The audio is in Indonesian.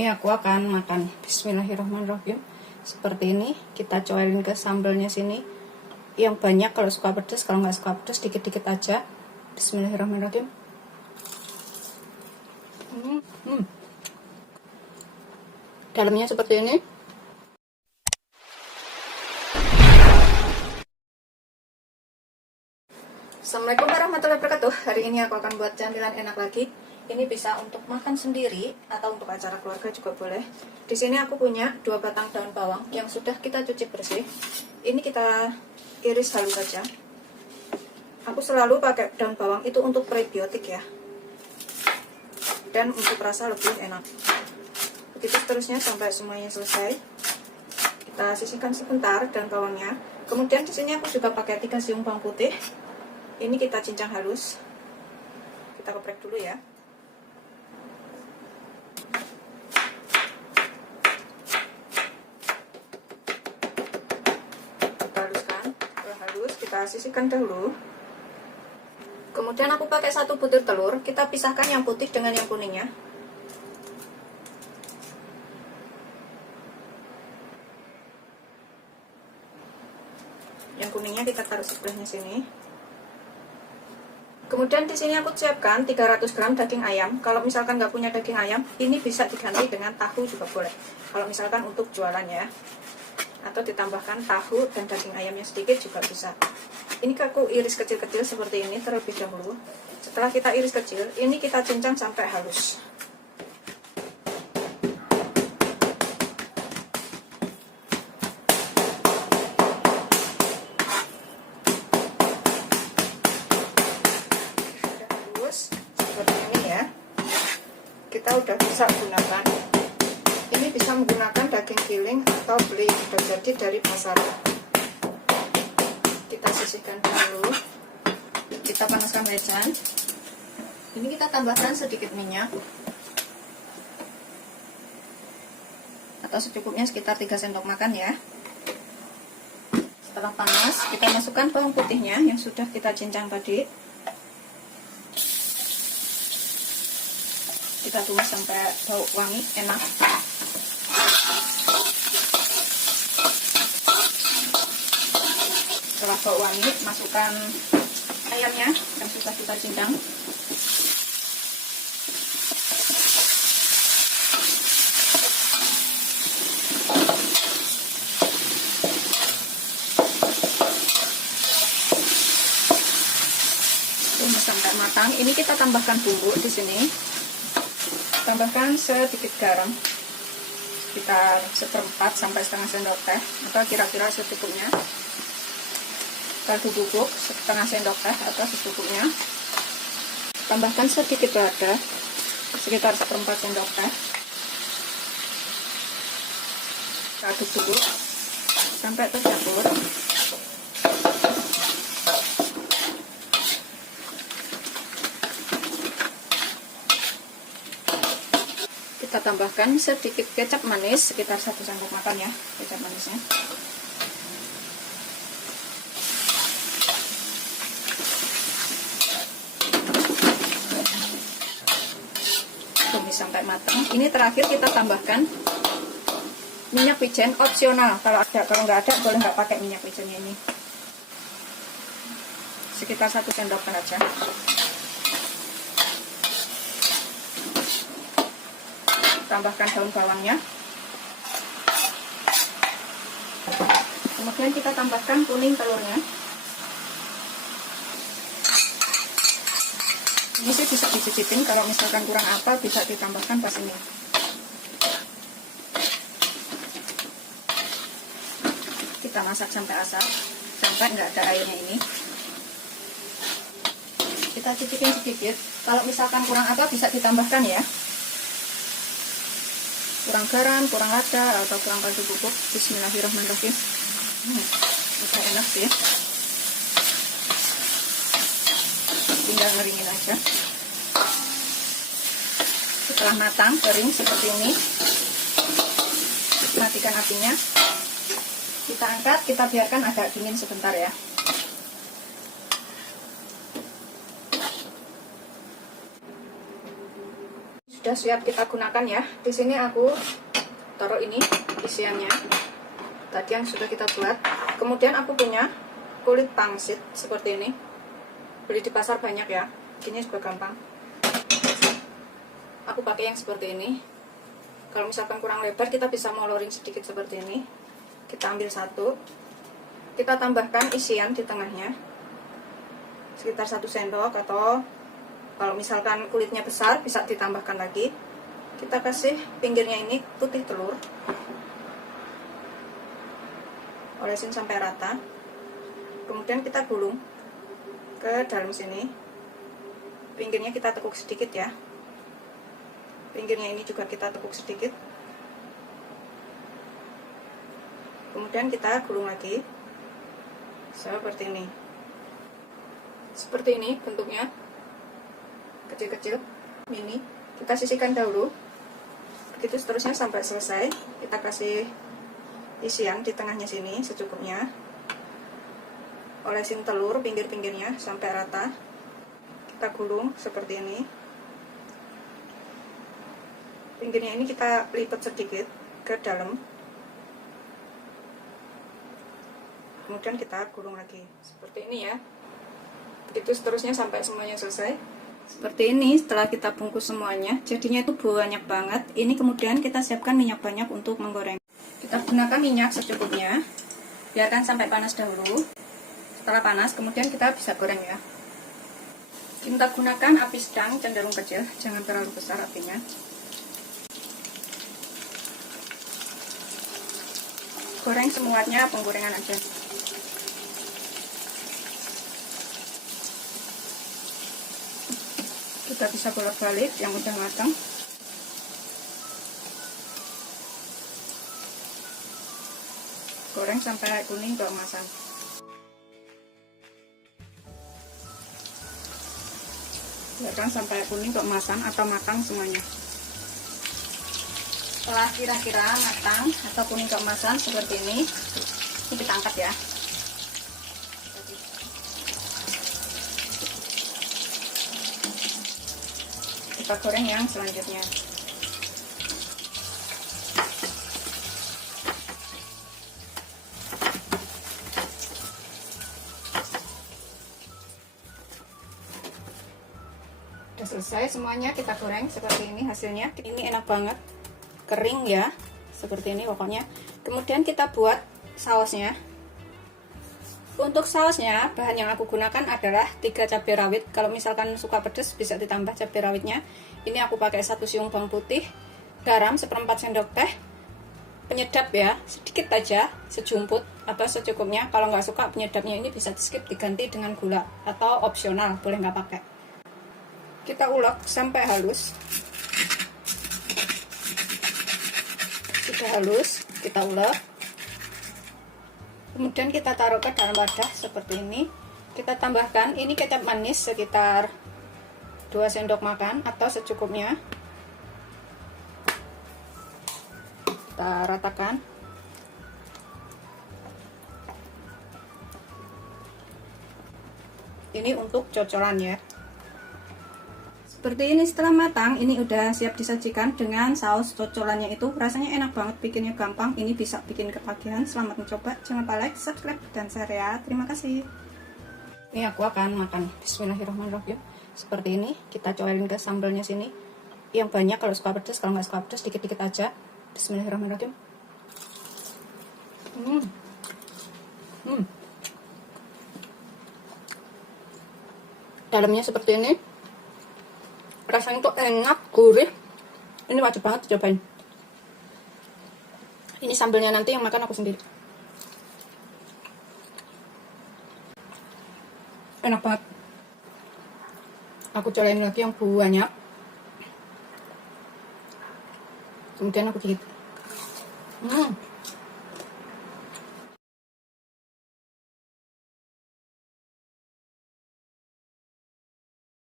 Ini aku akan makan. Bismillahirrahmanirrahim. Seperti ini, kita coelin ke sambelnya sini. Yang banyak kalau suka pedas, kalau nggak suka pedas dikit-dikit aja. Bismillahirrahmanirrahim. Dalamnya seperti ini. Assalamualaikum warahmatullahi wabarakatuh. Hari ini aku akan buat camilan enak lagi. Ini bisa untuk makan sendiri atau untuk acara keluarga juga boleh. Di sini aku punya 2 batang daun bawang yang sudah kita cuci bersih. Ini kita iris halus saja. Aku selalu pakai daun bawang itu untuk prebiotik ya, dan untuk rasa lebih enak. Begitu seterusnya sampai semuanya selesai. Kita sisihkan sebentar daun bawangnya. Kemudian di sini aku juga pakai 3 siung bawang putih. Ini kita cincang halus. Kita geprek dulu ya. Kita haluskan. Setelah halus, kita sisihkan dahulu. Kemudian aku pakai 1 butir telur. Kita pisahkan yang putih dengan yang kuningnya. Yang kuningnya kita taruh sebelahnya sini. Kemudian di sini aku siapkan 300 gram daging ayam. Kalau misalkan nggak punya daging ayam, ini bisa diganti dengan tahu juga boleh. Kalau misalkan untuk jualan ya, atau ditambahkan tahu dan daging ayamnya sedikit juga bisa. Ini aku iris kecil-kecil seperti ini terlebih dahulu. Setelah kita iris kecil, ini kita cincang sampai halus. Seperti ini ya, kita udah bisa gunakan. Ini bisa menggunakan daging giling atau beli udah jadi dari pasar. Kita sisihkan dulu. Kita panaskan wajan. Ini kita tambahkan sedikit minyak atau secukupnya, sekitar 3 sendok makan ya. Setelah panas, kita masukkan bawang putihnya yang sudah kita cincang tadi. Kita tumis sampai bau wangi enak. Setelah bau wangi, masukkan ayamnya yang sudah kita cincang. Tumis sampai matang. Ini kita tambahkan bumbu di sini. Tambahkan sedikit garam, sekitar 1/4 sampai setengah sendok teh, atau kira-kira secukupnya. Kaldu bubuk setengah sendok teh atau secukupnya. Tambahkan sedikit lada, sekitar 1/4 sendok teh. Aduk dulu sampai tercampur. Kita tambahkan sedikit kecap manis, sekitar 1 sendok makan ya, kecap manisnya. Tumis sampai matang. Ini terakhir kita tambahkan minyak wijen, opsional. Kalau ada, kalau nggak ada boleh nggak pakai minyak wijennya ini. Sekitar 1 sendok aja. Tambahkan daun bawangnya. Kemudian kita tambahkan kuning telurnya. Ini sih bisa dicicipin, kalau misalkan kurang apa bisa ditambahkan pas ini. Kita masak sampai asar, sampai nggak ada airnya ini. Kita cicipin sedikit, kalau misalkan kurang apa bisa ditambahkan ya. Kurang garam, kurang lada, atau kurang kaldu bubuk. Bismillahirrahmanirrahim. Udah enak sih. Tinggal ngeringin aja. Setelah matang, kering seperti ini, matikan apinya. Kita angkat, kita biarkan agak dingin sebentar ya. Sudah siap kita gunakan ya. Di sini aku taruh ini isiannya tadi yang sudah kita buat. Kemudian aku punya kulit pangsit seperti ini, beli di pasar banyak ya, ini juga gampang. Aku pakai yang seperti ini. Kalau misalkan kurang lebar kita bisa moloring sedikit seperti ini. Kita ambil satu, kita tambahkan isian di tengahnya sekitar 1 sendok, atau kalau misalkan kulitnya besar bisa ditambahkan lagi. Kita kasih pinggirnya ini putih telur, olesin sampai rata. Kemudian kita gulung ke dalam sini. Pinggirnya kita tekuk sedikit ya. Pinggirnya ini juga kita tekuk sedikit. Kemudian kita gulung lagi seperti ini. Seperti ini bentuknya, kecil-kecil, mini. Kita sisihkan dahulu. Begitu seterusnya sampai selesai. Kita kasih isian di tengahnya sini secukupnya. Olesin telur pinggir-pinggirnya sampai rata. Kita gulung seperti ini. Pinggirnya ini kita lipat sedikit ke dalam. Kemudian kita gulung lagi seperti ini ya. Begitu seterusnya sampai semuanya selesai. Seperti ini setelah kita bungkus semuanya, jadinya itu banyak banget. Ini kemudian kita siapkan minyak banyak untuk menggoreng. Kita gunakan minyak secukupnya, biarkan sampai panas dahulu. Setelah panas, kemudian kita bisa goreng ya. Kita gunakan api sedang cenderung kecil, jangan terlalu besar apinya. Goreng semuanya, penggorengan aja. Kita bisa bolak-balik yang udah matang. Goreng sampai kuning keemasan. Biarkan sampai kuning keemasan atau matang semuanya. Setelah kira-kira matang atau kuning keemasan seperti ini kita angkat ya. Kita goreng yang selanjutnya. Udah selesai semuanya, kita goreng seperti ini hasilnya. Ini enak banget, kering ya, seperti ini pokoknya. Kemudian kita buat sausnya. Untuk sausnya, bahan yang aku gunakan adalah 3 cabai rawit. Kalau misalkan suka pedas bisa ditambah cabai rawitnya. Ini aku pakai 1 siung bawang putih, garam 1/4 sendok teh, penyedap ya, sedikit aja, sejumput atau secukupnya. Kalau nggak suka penyedapnya ini bisa di skip, diganti dengan gula atau opsional, boleh nggak pakai. Kita ulek sampai halus. Sudah halus, kita ulek. Kemudian kita taruh ke dalam wadah seperti ini. Kita tambahkan ini kecap manis sekitar 2 sendok makan atau secukupnya. Kita ratakan. Ini untuk cocolan ya. Seperti ini setelah matang, ini udah siap disajikan dengan saus cocolannya itu. Rasanya enak banget, bikinnya gampang. Ini bisa bikin ketagihan. Selamat mencoba. Jangan lupa like, subscribe, dan share ya. Terima kasih. Ini aku akan makan. Bismillahirrahmanirrahim. Seperti ini, kita coelin ke sambalnya sini. Yang banyak kalau suka pedas, kalau nggak suka pedas dikit-dikit aja. Bismillahirrahmanirrahim. Dalamnya seperti ini. Rasanya tuh enak, gurih. Ini wajib banget dicobain. Ini sambalnya nanti yang makan aku sendiri. Enak banget. Aku cobain lagi yang banyak. Kemudian aku gigit.